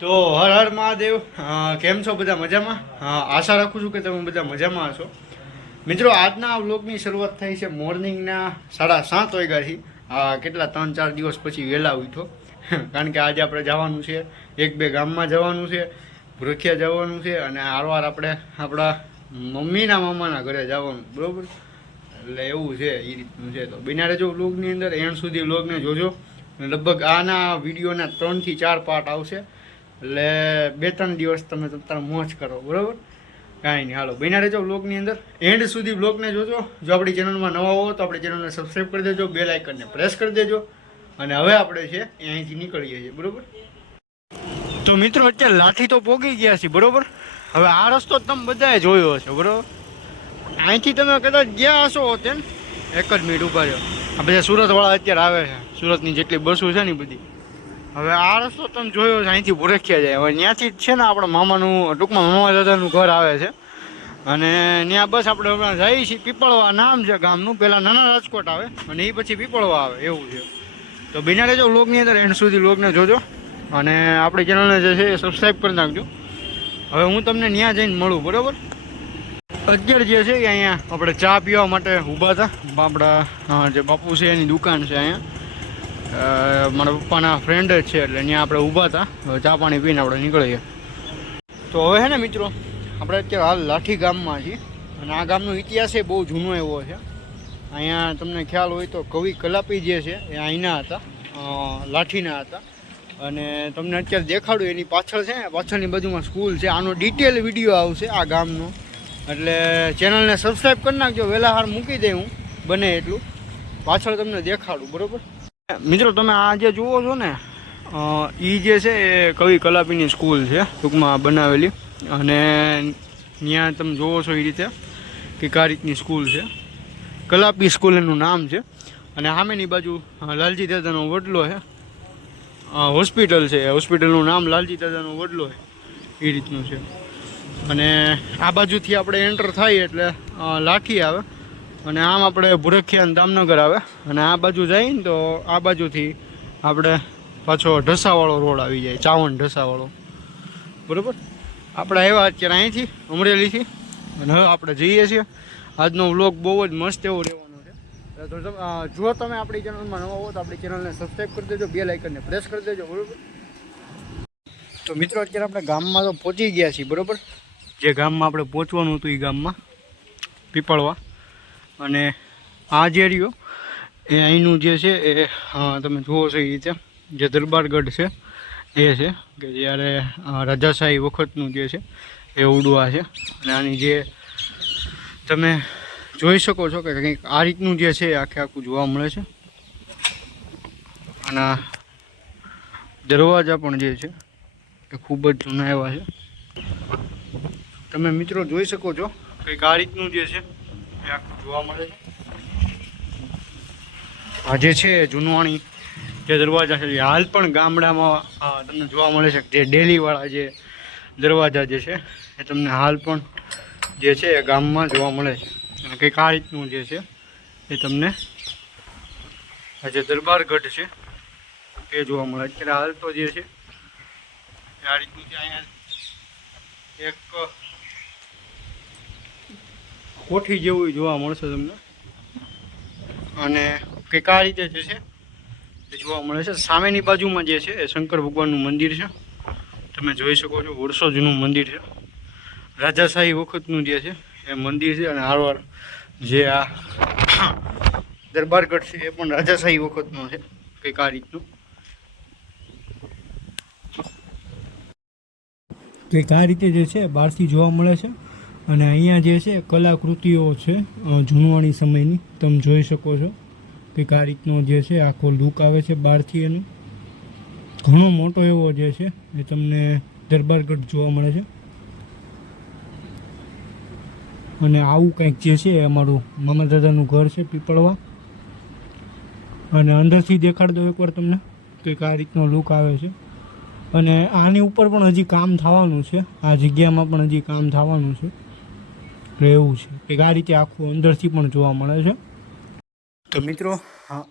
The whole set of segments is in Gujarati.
તો હર હર મહાદેવ કેમ છો બધા મજામાં? આશા રાખું છું કે તમે બધા મજામાં હશો. મિત્રો, આજના વ્લોગની શરૂઆત થઈ છે મોર્નિંગના 7:30 વાગ્યાથી. કેટલા 3-4 દિવસ પછી વહેલા ઉઠ્યો કારણ કે આજે આપણે જવાનું છે 1-2 ગામમાં જવાનું છે, ભૂરખિયા જવાનું છે અને આરવાર આપણે આપણા મમ્મીના મામાના ઘરે જવાનું, બરાબર? એટલે એવું છે, એ રીતનું છે. તો બિના રહેજો વ્લોગની અંદર, એન્ડ સુધી વ્લોગને જોજો. લગભગ આના વિડીયોના 3 થી 4 પાર્ટ આવશે, એટલે 2-3 દિવસ તમે તમારા મોજ કરો, બરાબર? કાંઈ નહીં, હાલો બન્યા રહેજો વ્લોગની અંદર, એન્ડ સુધી વ્લોગને જોજો. જો આપણી ચેનલમાં નવા હો તો આપણી ચેનલને સબસ્ક્રાઈબ કરી દેજો, બેલ આઇકનને પ્રેસ કરી દેજો. અને હવે આપણે છે અહીંથી નીકળીએ છીએ, બરાબર? તો મિત્રો, અત્યારે લાઠી તો પોગી ગયા છે, બરાબર? હવે આ રસ્તો તમે બધાએ જોયો હશે, બરાબર? અહીંથી તમે કદાચ ગયા હશો તેમ 1 જ મિનિટ ઉભા રહ્યો. આ બધા સુરતવાળા અત્યારે આવે છે, સુરતની જેટલી બસો છે ને બધી. હવે આ રસ્તો તમે જોયો છે, અહીંથી ભૂરખિયા જાય. હવે ત્યાંથી જ છે ને આપણા મામાનું, ટૂંકમાં મામા દાદાનું ઘર આવે છે. અને ત્યાં બસ આપણે હમણાં જઈએ છીએ. પીપળવા નામ છે ગામનું. પહેલાં નાના રાજકોટ આવે અને એ પછી પીપળવા આવે, એવું છે. તો બિના રહેજો વ્લોગની અંદર, એન્ડ સુધી વ્લોગને જોજો. અને આપણી ચેનલને જે છે એ સબસ્ક્રાઈબ કરી નાખજો. હવે હું તમને ત્યાં જઈને મળું, બરાબર? અત્યારે જે છે કે અહીંયા આપણે ચા પીવા માટે ઊભા હતા. આપણા જે બાપુ છે એની દુકાન છે અહીંયા, મારા પપ્પાના ફ્રેન્ડ જ છે, એટલે ત્યાં આપણે ઊભા હતા. ચા પાણી પીને આપણે નીકળીએ. તો હવે છે ને મિત્રો, આપણે અત્યારે હાલ લાઠી ગામમાં છીએ. અને આ ગામનો ઇતિહાસ એ બહુ જૂનો એવો છે. અહીંયા તમને ખ્યાલ હોય તો કવિ કલાપી જે છે એ અહીંના હતા, લાઠીના હતા. અને તમને અત્યારે દેખાડું એની પાછળ છે ને, પાછળની બાજુમાં સ્કૂલ છે. આનો ડિટેલ વિડીયો આવશે આ ગામનો, એટલે ચેનલને સબસ્ક્રાઈબ કરી નાખજો. વહેલા હાર મૂકી દે હું બને એટલું, પાછળ તમને દેખાડું, બરાબર? મિત્રો, તમે આ જે જુઓ છો ને, એ જે છે એ કવિ કલાપીની સ્કૂલ છે, ટૂંકમાં બનાવેલી. અને ત્યાં તમે જુઓ છો એ રીતે કે આ રીતની સ્કૂલ છે, કલાપી સ્કૂલ એનું નામ છે. અને સામેની બાજુ લાલજી દાદાનો વડલો છે, હોસ્પિટલ છે. હોસ્પિટલનું નામ લાલજી દાદાનો વડલો છે, એ રીતનું છે. અને આ બાજુથી આપણે એન્ટર થાય એટલે લાઠી આવે, અને આમ આપણે ભૂરખિયા દામનગર આવે. અને આ બાજુ જઈએ ને તો આ બાજુથી આપણે પાછો ઢસાવાળો રોડ આવી જાય, ચાવણ ઢસાવાળો, બરાબર? આપણે આવ્યા અત્યારે અહીંથી અમરેલીથી, અને હવે આપણે જઈએ છીએ. આજનો વ્લોગ બહુ જ મસ્ત એવો રહેવાનો છે. તો જો તમે આપણી ચેનલમાં નવા હો તો આપણી ચેનલને સબસ્ક્રાઈબ કરી દેજો, બેલ આઇકનને પ્રેસ કરી દેજો, બરાબર? તો મિત્રો, અત્યારે આપણે ગામમાં તો પહોંચી ગયા છીએ, બરાબર? જે ગામમાં આપણે પહોંચવાનું હતું એ ગામમાં પીપળવા. અને આ જે રહ્યો એ અહીંનું જે છે એ તમે જુઓ છો એ રીતે જે દરબારગઢ છે એ છે કે જ્યારે રાજાશાહી વખતનું જે છે એ ઉડવા છે. અને આની જે તમે જોઈ શકો છો કે કંઈક આ રીતનું જે છે આખે આખું જોવા મળે છે. અને દરવાજા પણ જે છે એ ખૂબ જ જૂના એવા છે. તમે મિત્રો જોઈ શકો છો કંઈક આ રીતનું જે છે એ આખું જોવા મળે છે. આ જે છે જૂનવાણી જે દરવાજા છે એ હાલ પણ ગામડામાં તમને જોવા મળે છે. જે ડેલીવાળા જે દરવાજા જે છે એ તમને હાલ પણ જે છે એ ગામમાં જોવા મળે છે. અને કંઈક આ રીતનું જે છે એ તમને આ જે દરબારગઢ છે એ જોવા મળે. અત્યારે હાલ તો જે છે આ રીતનું છે. અહીંયા એક કોઠી જેવું જોવા મળશે તમને. અને કંઈક આ રીતે જે છે એ જોવા મળે છે. સામેની બાજુમાં જે છે એ શંકર ભગવાનનું મંદિર છે, તમે જોઈ શકો છો. વર્ષો જૂનું મંદિર છે, રાજાશાહી વખતનું જે છે એ મંદિર છે. અને હારવાર જે આ દરબારગઢ છે એ પણ રાજાશાહી વખતનો છે, કંઈક આ રીતનું. કંઈક આ રીતે જે છે બહારથી જોવા મળે છે. અને અહીંયા જે છે કલાકૃતિઓ છે જૂનવાણી સમયની, તમે જોઈ શકો છો. કંઈક આ રીતનો જે છે આખો લુક આવે છે બહારથી. એનો ઘણો મોટો એવો જે છે એ તમને દરબારગઢ જોવા મળે છે. અને આવું કંઈક જે છે અમારું મામા દાદાનું ઘર છે પીપળવા. અને અંદરથી દેખાડ દો એકવાર તમને, કંઈક આ રીતનો લુક આવે છે. અને આની ઉપર પણ હજી કામ થવાનું છે, આ જગ્યામાં પણ હજી કામ થવાનું છે. એટલે એવું છે કે આ રીતે આખું અંદરથી પણ જોવા મળે છે. તો મિત્રો,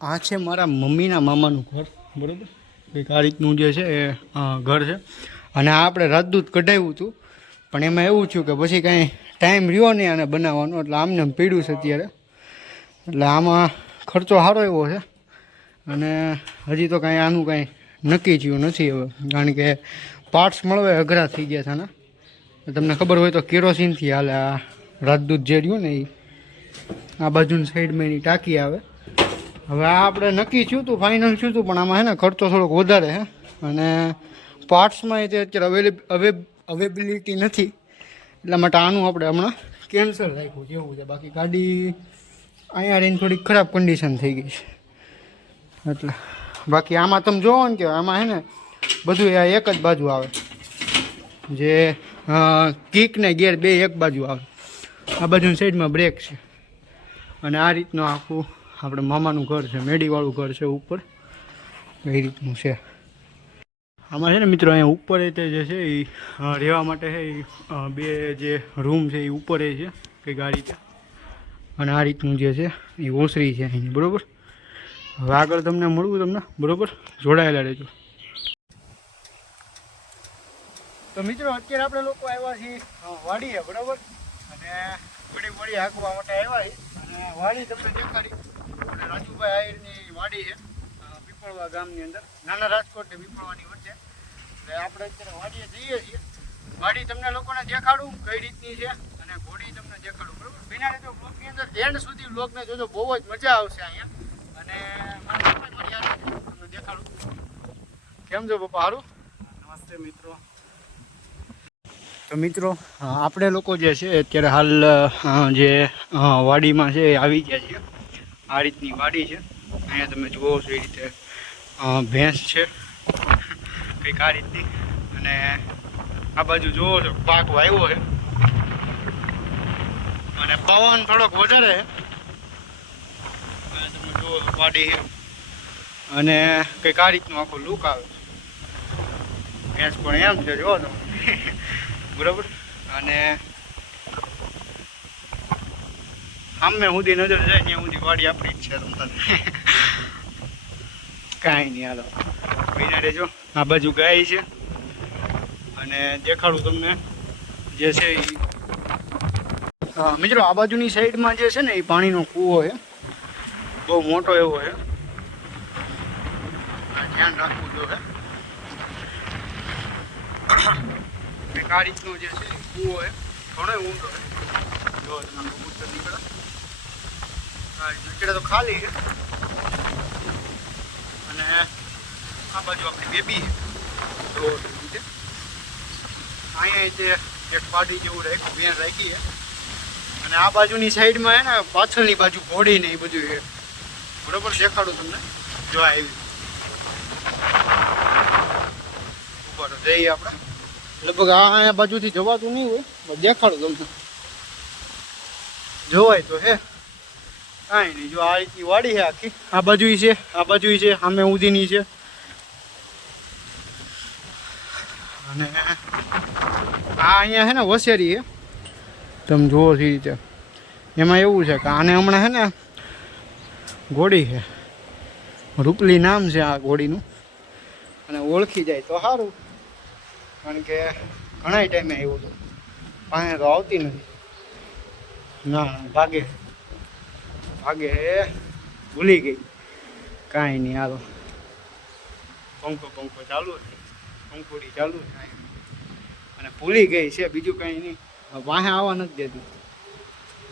આ છે મારા મમ્મીના મામાનું ઘર, બરાબર? કંઈક આ રીતનું જે છે એ ઘર છે. અને આ આપણે રાજદૂત કઢાવ્યું હતું, પણ એમાં એવું થયું કે પછી કાંઈ ટાઈમ રહ્યો નહીં આને બનાવવાનો, એટલે આમને આમ પીડ્યું છે અત્યારે. એટલે આમાં ખર્ચો સારો એવો છે, અને હજી તો કાંઈ આનું કાંઈ નક્કી થયું નથી હવે, કારણ કે પાર્ટ્સ મળવા અઘરા થઈ ગયા છે ને. તમને ખબર હોય તો કેરોસીનથી હાલે આ રાજદૂત જે રહ્યું ને એ. આ બાજુની સાઈડમાં એની ટાંકી આવે. હવે આ આપણે નક્કી થયું હતું, ફાઇનલ થયું હતું, પણ આમાં છે ને ખર્ચો થોડોક વધારે છે, અને પાર્ટ્સમાં તે અત્યારે અવેબિલિટી નથી, એટલા માટે આનું આપણે હમણાં કેન્સલ રાખ્યું છે એવું છે. બાકી ગાડી અહીંયા રહીને થોડીક ખરાબ કન્ડિશન થઈ ગઈ છે. એટલે બાકી આમાં તમે જોવો ને કે આમાં છે ને બધું આ એક જ બાજુ આવે, જે કિક ને ગેર બે એક બાજુ આવે. આ બાજુની સાઈડમાં બ્રેક છે, અને આ રીતનું આખું આપણે મામાનું ઘર છે, મેડીવાળું ઘર છે ઉપર, એ રીતનું છે. આમાં છે ને મિત્રો અહીંયા ઉપર તે જે છે એ રહેવા માટે છે એ બે જે રૂમ છે એ ઉપર છે કે ગાડી છે, અને આ રીતનું જે છે એ ઓસરી છે અહીંની, બરાબર. હવે આગળ તમને મળવું તમને, બરાબર, જોડાયેલા રહેજો. તો મિત્રો અત્યારે આપણે લોકો આવ્યા છીએ વાડીએ, બરાબર, અને વળી હાંકવા માટે આવ્યા છીએ, અને વાડી તમને દેખાડી. અને રાજુભાઈ આહિરની વાડી છે પીપળવા ગામની અંદર, નાના રાજકોટ ને પીપળવાની વચ્ચે. એટલે આપણે અત્યારે વાડીએ જઈએ છીએ. વાડી તમને લોકોને દેખાડું કઈ રીતની છે, અને ઘોડી તમને દેખાડું, બરાબર. બિના રહેજો બ્લોગની અંદર એન્ડ સુધી બ્લોગને જોજો, બહુ જ મજા આવશે અહીંયા. અને તમને દેખાડું. કેમ છો પપ્પા, સારું? નમસ્તે મિત્રો. તો મિત્રો આપણે લોકો જે છે અત્યારે હાલ જે વાડીમાં છે એ આવી ગયા છીએ. આ રીતની વાડી છે, અહીંયા તમે જુઓ છો એ રીતે ભેંસ છે કંઈક આ રીતની, અને આ બાજુ જુઓ છો પાક વાવ્યો છે, અને પવન થોડોક વધારે છે. તમે જુઓ છો વાડી છે, અને કંઈક આ રીતનું આખું લુક આવે. ભેંસ પણ એમ છે, જુઓ તમે, બરાબર. અને સામે સુધી નજર જાય ત્યાં સુધી વાડી આપણી જ છે. તમને કાંઈ નહીં, હાલો પૈના રહેજો. આ બાજુ ગાય છે, અને દેખાડું તમને જે છે એ. મિત્રો આ બાજુની સાઈડમાં જે છે ને એ પાણીનો કૂવો છે, બહુ મોટો એવો છે, ધ્યાન રાખવું જોઈએ. આ રીતનો જે છે કૂવો છે, ઘણો ઊંડો છે. જો તમે કબૂતર નીકળે, નીકળે તો ખાલી છે. અને આ બાજુ આપણી બેબી છે, જો રીતે અહીંયા તે એક પાડી જેવું રાખ્યું, બેન રાખી છે. અને આ બાજુની સાઈડમાં છે ને પાછળની બાજુ ઘોડી ને એ બધું છે, બરોબર. દેખાડું તમને, જો આવી ઉપર જઈએ આપણે. લગભગ આ બાજુથી જવાતું નહીં હોય, દેખાડું તમને, જોવાય તો હે. કાંઈ નહીં, જો આ રીતની વાડી છે આખી. આ બાજુ છે, આ બાજુ છે, સામે ઉધીની છે. અને આ અહીંયા છે ને વસેરી છે, તમે જુઓ છો એ રીતે. એમાં એવું છે કે આને હમણાં છે ને ઘોડી છે, રૂપલી નામ છે આ ઘોડીનું, અને ઓળખી જાય તો સારું, કારણ કે ઘણા ટાઈમે આવ્યું હતું, પાસે તો આવતી નથી. ના ભાગે ભાગે ભૂલી ગઈ. કાંઈ નહીં, હાલો પંખો ચાલુ છે, પંખોડી ચાલુ છે, અને ભૂલી ગઈ છે, બીજું કાંઈ નહીં. વાહે આવવા નથી દેતી,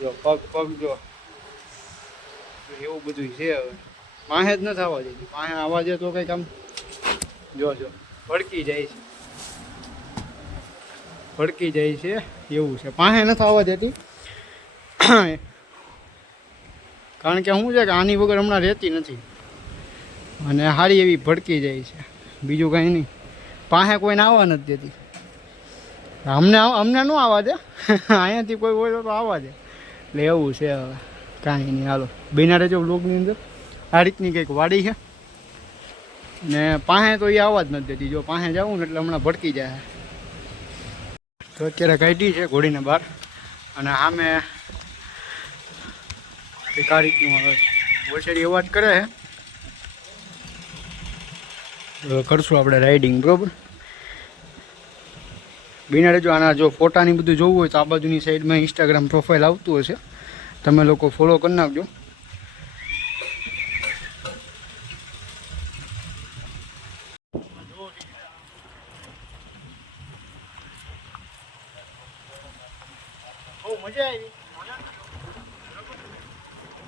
જો પગ જો એવું બધું છે. હવે વાહે જ નથી આવવા દેતી, વાહે આવવા દે તો કંઈક આમ જો ભડકી જાય છે, ભડકી જાય છે એવું છે. પાસે નથી આવવા દેતી, કારણ કે શું છે કે આની વગર હમણાં રહેતી નથી, અને સારી એવી ભડકી જાય છે, બીજું કાંઈ નહીં. પાસે કોઈને આવવા નથી દેતી. અમને ન આવવા દે, અહીંયાથી કોઈ હોય તો આવવા દે, એટલે એવું છે. હવે કાંઈ નહીં, હાલો બિના રહેજો બ્લોગની અંદર. આ રીતની કંઈક વાડી છે, ને પાસે તો એ આવવા જ નથી દેતી. જો પાસે જાવું ને એટલે હમણાં ભડકી જાય. તો અત્યારે કાઢી છે ઘોડીને બહાર, અને સામે કંઈક આ રીતનું હવે વછેરી અવાજ કરે છે. કરશું આપણે રાઇડિંગ, બરાબર. બિના રહેજો. આના જો ફોટાની બધું જોવું હોય તો આ બાજુની સાઈડમાં ઇન્સ્ટાગ્રામ પ્રોફાઇલ આવતું હશે, તમે લોકો ફોલો કરી નાખજો. બહુ મજા આવી.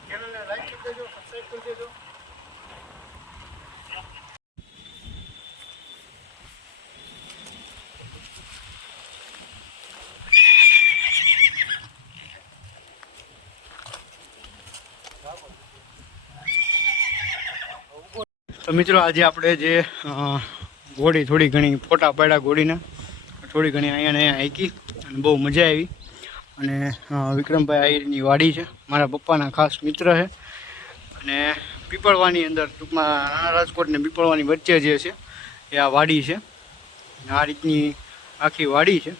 ચેનલને લાઈક કરી દેજો, સબસ્ક્રાઈબ કરી દેજો. તો મિત્રો આજે આપણે જે ઘોડી થોડી ઘણી ફોટા પાડ્યા ઘોડીના, થોડી ઘણી અહીંયા ને અહીંયા હાંકી અને બહુ મજા આવી. અને વિક્રમભાઈ આહિરની વાડી છે, મારા પપ્પાના ખાસ મિત્ર છે. અને પીપળવાની અંદર ટૂંકમાં નાના રાજકોટ ને પીપળવાની વચ્ચે જે છે એ આ વાડી છે. આ રીતની આખી વાડી છે.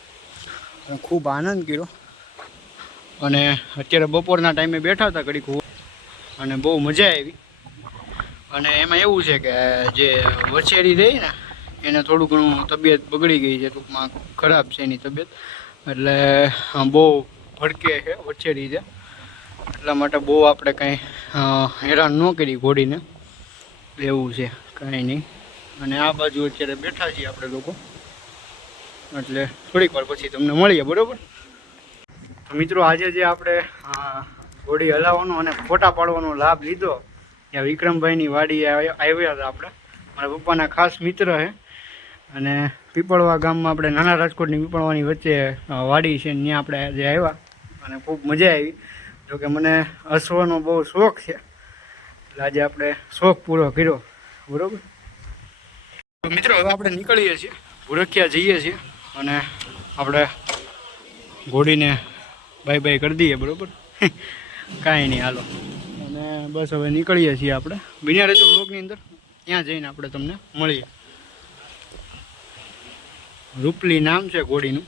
ખૂબ આનંદ કર્યો. અને અત્યારે બપોરના ટાઈમે બેઠા હતા ઘડીક અને બહુ મજા આવી. અને એમાં એવું છે કે જે વછેરી રહી ને એને થોડું ઘણું તબિયત બગડી ગઈ છે, ટૂંકમાં ખરાબ છે એની તબિયત, એટલે બહુ ભડકે છે વછેરી છે. એટલા માટે બહુ આપણે કંઈ હેરાન ન કરી ઘોડીને, એવું છે કાંઈ નહીં. અને આ બાજુ અત્યારે બેઠા છીએ આપણે લોકો, એટલે થોડીક વાર પછી તમને મળીએ, બરાબર. તો મિત્રો આજે જે આપણે ઘોડી હલાવવાનો અને ફોટા પાડવાનો લાભ લીધો, ત્યાં વિક્રમભાઈની વાડી આવ્યા હતા આપણે, મારા પપ્પાના ખાસ મિત્ર છે. અને પીપળવા ગામમાં આપણે નાના રાજકોટની પીપળવાની વચ્ચે વાડી છે, ત્યાં આપણે આજે આવ્યા અને ખૂબ મજા આવી. જોકે મને હસવાનો બહુ શોખ છે, એટલે આજે આપણે શોખ પૂરો કર્યો, બરાબર. તો મિત્રો હવે આપણે નીકળીએ છીએ, ભૂરખિયા જઈએ છીએ અને આપણે ઘોડીને બાય બાય કરી દઈએ, બરાબર. કાંઈ નહીં, હાલો. અને બસ હવે નીકળીએ છીએ આપણે. બિના રહેજો બ્લોગની અંદર, ત્યાં જઈને આપણે તમને મળીએ. રૂપલી નામ છે ઘોડીનું.